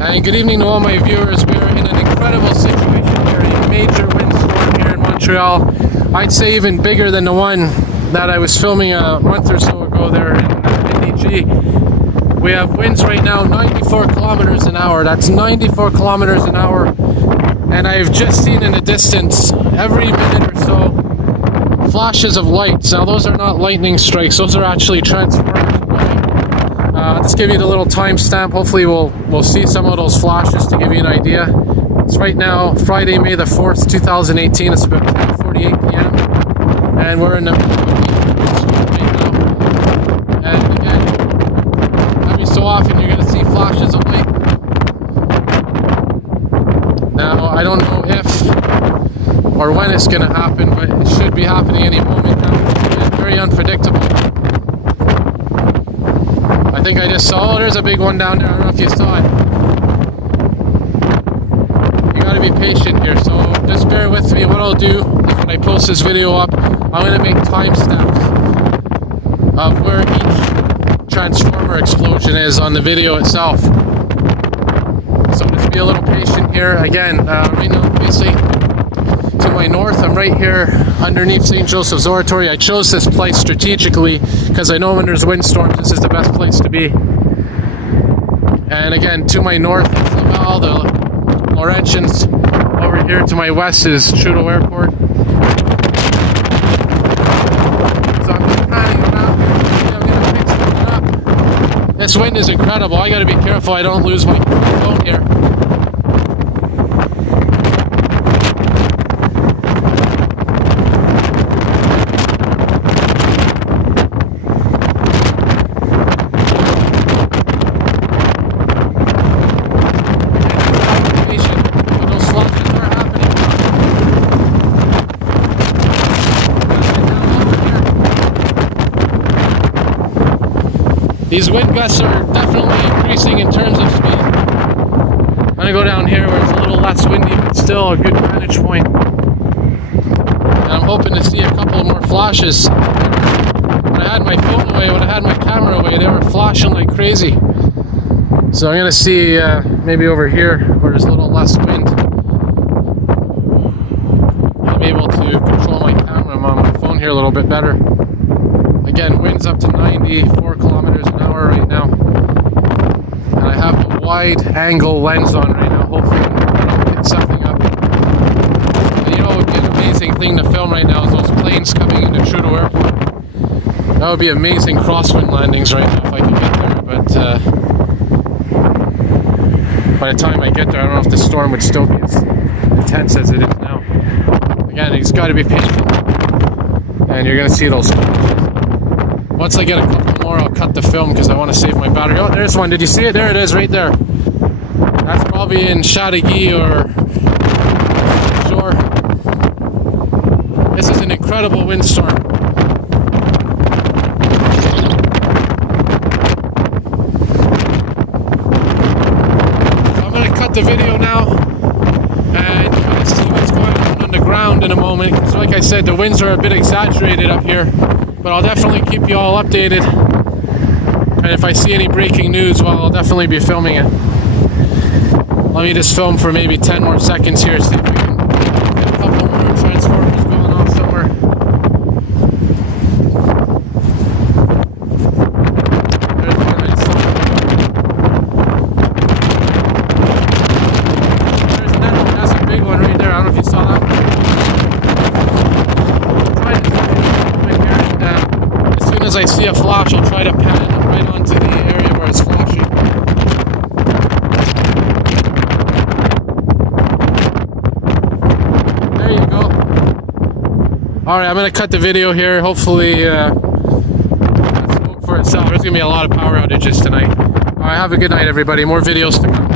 And good evening to all my viewers. We are in an incredible situation here, a major windstorm here in Montreal. I'd say even bigger than the one that I was filming a month or so ago there in NDG. We have winds right now 94 kilometers an hour. That's 94 kilometers an hour. And I've just seen in the distance, every minute or so, flashes of lights. Now those are not lightning strikes, those are actually transformers. I'll just give you the little timestamp. Hopefully we'll see some of those flashes to give you an idea. It's right now Friday, May the 4th, 2018. It's about 10:48 p.m. and we're in the middle of a windstorm right now. And again, every so often you're going to see flashes of light. Now I don't know if or when it's going to happen, but it should be happening any moment now. It's very unpredictable. I think I just saw, there's a big one down there, I don't know if you saw it. You gotta be patient here, so just bear with me. What I'll do is when I post this video up, I'm gonna make timestamps of where each transformer explosion is on the video itself. So just be a little patient here. Again, right now I'm facing to my north. I'm right here underneath St. Joseph's Oratory. I chose this place strategically because I know when there's windstorms, this is the best place to be. And again, to my north is Laval, the Laurentians. Over here to my west is Trudeau Airport. So I'm just panning around here. I'm going to pick something up. This wind is incredible. I got to be careful I don't lose my phone here. These wind gusts are definitely increasing in terms of speed. I'm going to go down here where it's a little less windy, but still a good vantage point. And I'm hoping to see a couple more flashes. When I had my phone away, when I had my camera away, they were flashing like crazy. So I'm going to see maybe over here where there's a little less wind. I'll be able to control my camera on my phone here a little bit better. Again, winds up to 94 kilometers an hour right now. And I have a wide angle lens on right now. Hopefully I'll pick something up. And you know, it would be an amazing thing to film right now is those planes coming into Trudeau Airport. That would be amazing crosswind landings right now if I could get there. But by the time I get there, I don't know if the storm would still be as intense as it is now. Again, it's got to be patient. And you're going to see those flashes. Once I get a couple more, I'll cut the film because I want to save my battery. Oh, there's one. Did you see it? There it is, right there. That's probably in Chateauguay or Shore. This is an incredible windstorm. So I'm going to cut the video now and you're going to see what's going on the ground in a moment. Because like I said, the winds are a bit exaggerated up here. But I'll definitely keep you all updated. And if I see any breaking news, well, I'll definitely be filming it. Let me just film for maybe 10 more seconds here, see if we can get a couple more transformers going off somewhere. There's one I saw. There's another one. That's a big one right there. I don't know if you saw that one. As I see a flash, I'll try to pan right onto the area where it's flashing. There you go. Alright, I'm going to cut the video here. Hopefully, it spoke for itself. There's going to be a lot of power outages tonight. Alright, have a good night, everybody. More videos to come.